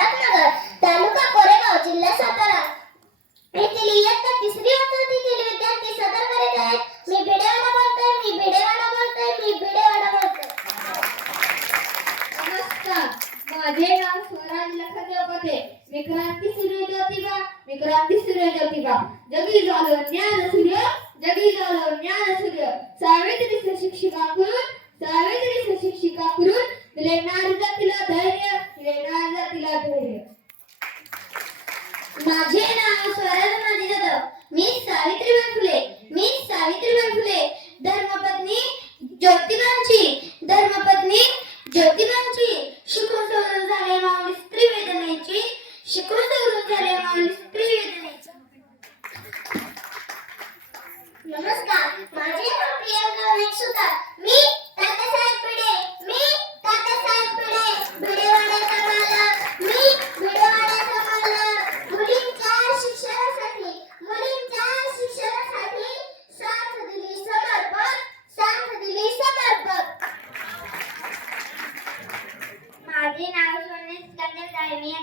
हिम्मतनगर, तालुका कोरेगाव, जिल्हा सातारा येथील इयत्ता 3री व 4थीतील विद्यार्थी सदर करीत आहेत. मी भिडेवाडा बोलतोय, मी भिडेवाडा बोलतोय, मी भिडेवाडा बोलतोय. नमस्कार, माझे नाव स्वराज लखदेव पते. मी क्रांतीसूर्य ज्योतिबा, मी क्रांतीसूर्य ज्योतिबा. जगी झालो ज्ञान सूर्य, जगी झालो ज्ञान सूर्य. सावित्री शिक्षिकाकडून, सावित्री शिक्षिकाकडून दिले नारी जातीला धैर्य, दिले नारी जातीला धैर्य. माझे नाव स्वराज माझी जाधव. मी सावित्रीबाई फुले, मी सावित्रीबाई फुले धर्मपत्नी ज्योतिबांची, धर्मपत्नी ज्योतिबांची. शिकून सवरून झाले माऊली स्त्री वेदनेची, शिकून सवरून झाले माऊली स्त्री वेदनेची. नमस्कार, माझे नाव प्रियंका विनायक सुतार. मी तात्यासाहेब भिडे, मी तात्यासाहेब भिडे भिडेवाड्याचा मालक, मी भिडेवाड्याचा मालक. मुलींच्या शिक्षणासाठी, मुलींच्या शिक्षणासाठी साथ दिली समर्पक, साथ दिली समर्पक. माझे नाव सोने स्कंदर दायमी.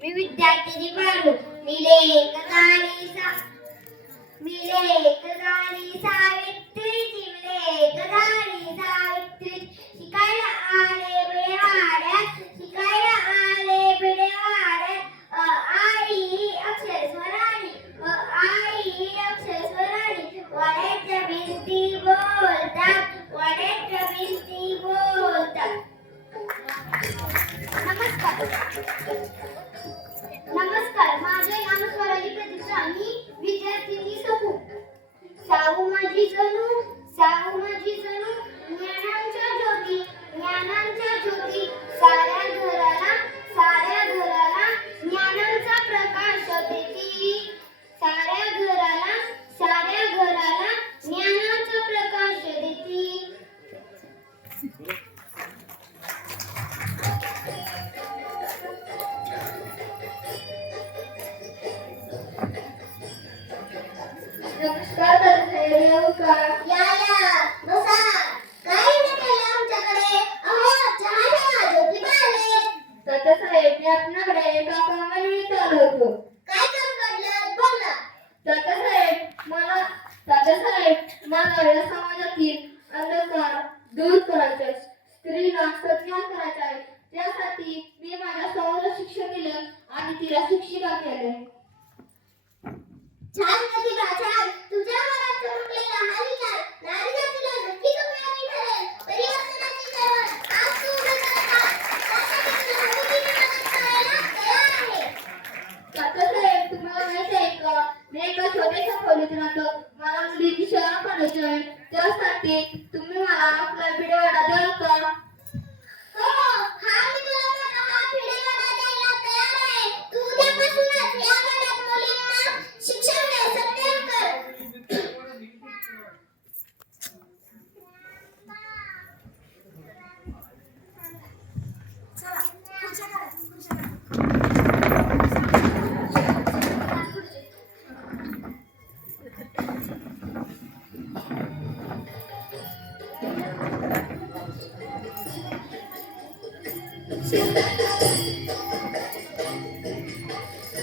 मी विद्यार्थी बाळू. मी लेख गाणी सावित्रीची, मी लेख गाणी सावित्री. शिकायला आले भिडेवाड्यात, शिकायला आले भिडेवाड्यात. आई अक्षर स्वराणी, आई अक्षर स्वराणी. वाड्याच्या भिंती बोलतात, वाड्याच्या भिंती बोलतात. नमस्कार, माझे नाव स्वराली प्रतीक्षा. मी विद्यार्थिनी सखू. साहू माझी जणू, साहू माझी जणू. ज्ञानांच्या ज्योती, ज्ञानांच्या ज्योती. साऱ्या घराला, साऱ्या घराला ज्ञानांचा प्रकाश देती. साऱ्या घराला, साऱ्या घराला ज्ञानाचा प्रकाश देती. नमस्कार नमस्कार. या बसा. काही नाही केलं आमच्याकडे. अहो चहा घ्या, ज्योतिबा आले. तात्यासाहेब, मी आपल्याकडे एका कामानिमित्त आलो होतो. काय काम काढलं बोल ना. तात्यासाहेब मला या समाजातील अंधकार दूर करायचा आहे, स्त्रीला सज्ञान करायचा आहे. त्यासाठी मी माझ्या सौला शिक्षण दिलं आणि तिला शिक्षिका केले. छान प्रतिभा, छान. तुझ्या मनात चमकलेला हा विचार नारी जातीला नक्कीच उपयोगी ठरेल. परिवर्तनाची चळवळ आज तू उभं करत आहात. त्यासाठी तुला मुलींनी मदत करायला तयार आहे. तात्यासाहेब, तुम्हाला माहिती आहे का, मी एका छोट्याशा खोलीत राहतो. मला मुलीची शाळा काढायची आहे. त्यासाठी तुम्ही मला आपला भिडेवाडा द्याल का? हो, हा मी तुला माझा भिडेवाडा द्यायला तयार आहे. तू उद्यापासूनच या वाड्यात मुलींना शिक्षण दे, सत्कार कर.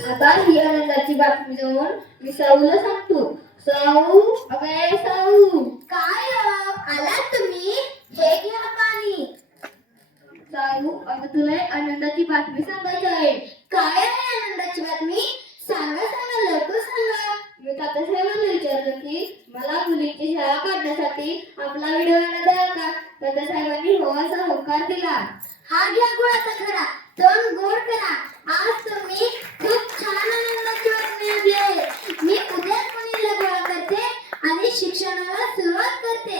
आता ही आनंदाची बातमी देऊन मी साऊला सांगतो. साऊ, अगे साऊ. काय हो, आलात तुम्ही? हे घ्या पाणी. साऊ, अगं तुला आनंदाची बातमी सांगायची आहे. काय आहे आनंदाची बातमी? सांगा सांगा, लवकर सांगा. मी तात्यासाहेबांना विचारलं की मला मुलीची शाळा काढण्यासाठी आपला व्हिडिओ द्याल का? तात्यासाहेबांनी हो असा होकार दिला. हा घ्या गुळाचा खरा, तोंड गोड करा. आज तुम्ही खूप छान आनंदाची बातमी आणली आहे. मी उद्याच मुलीला गोळा करते आणि शिक्षणाला सुरुवात करते.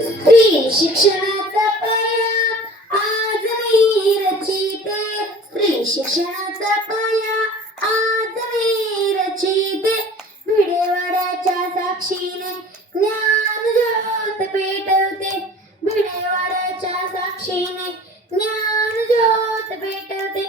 स्त्री शिक्षणाचा पाया आज मी रचिते. स्त्री शिक्षणाचा पाया आज मी रचिते. भिडेवाड्याच्या साक्षीने ज्ञान ज्योत पेटवते. भिडेवाड्याच्या साक्षीने ज्ञान ज्योत पेटवते.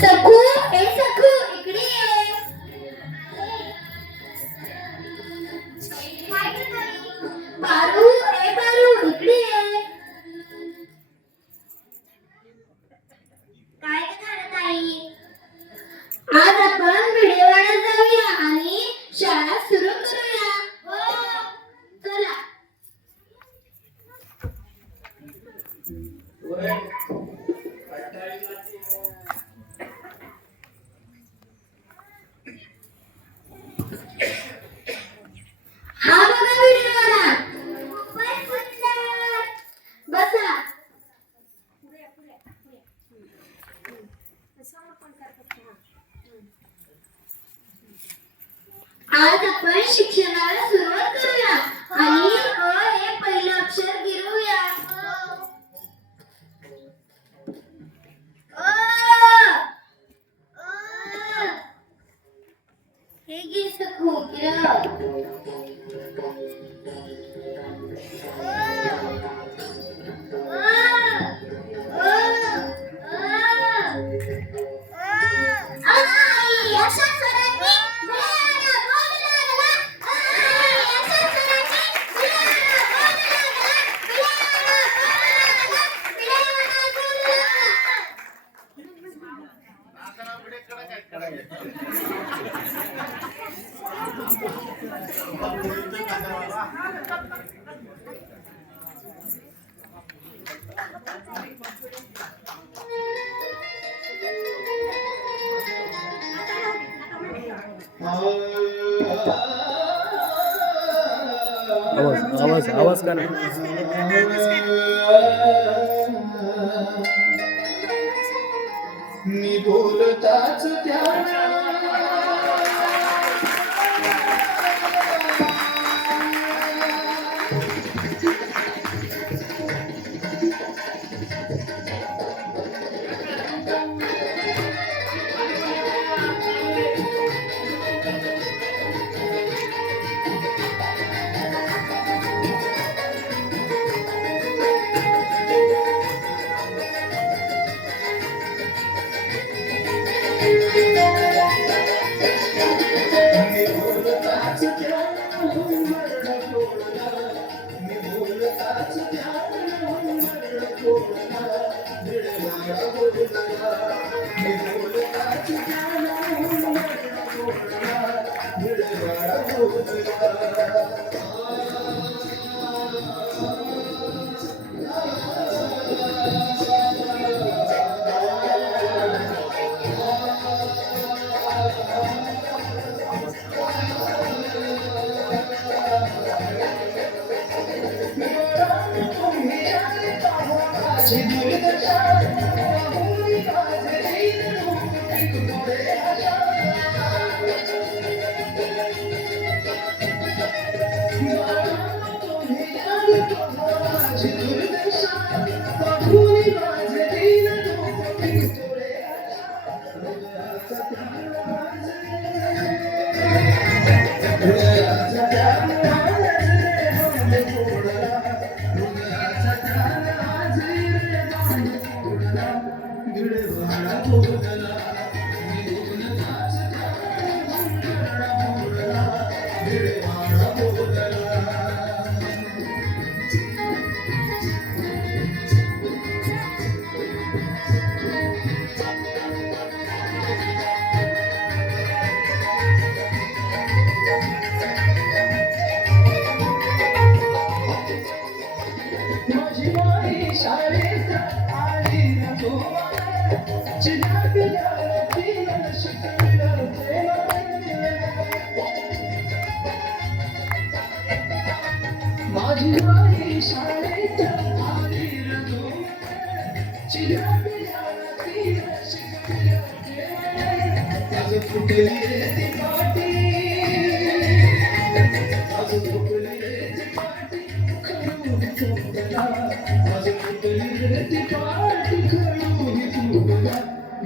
सखू, ए सखू, इकडे ये. पारू, ए पारू, इकडे ये. काय करत आई? आज आपण भिडेवाड्यात जाऊया आणि शाळा सुरू करूया. चला. हा बघा भिडेवाडा. खूपच सुंदर. बसा. आज आपण शिक्षणाला सुरुवात करूया आणि अ हे पहिलं अक्षर गिरवूया. हे घे सखू, गिरव. आवाज करा. मी बोलताच त्याला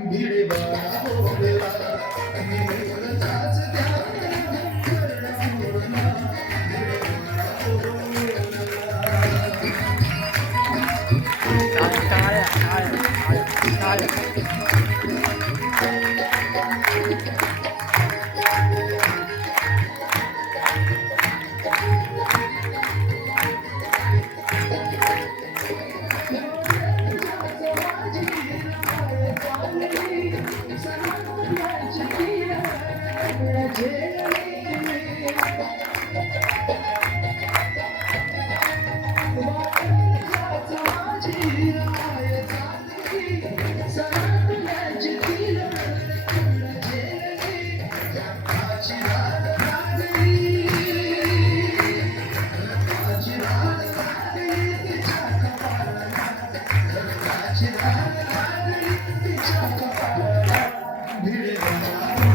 भिडे बाळा बोलला मी बोलताच त्या भिडे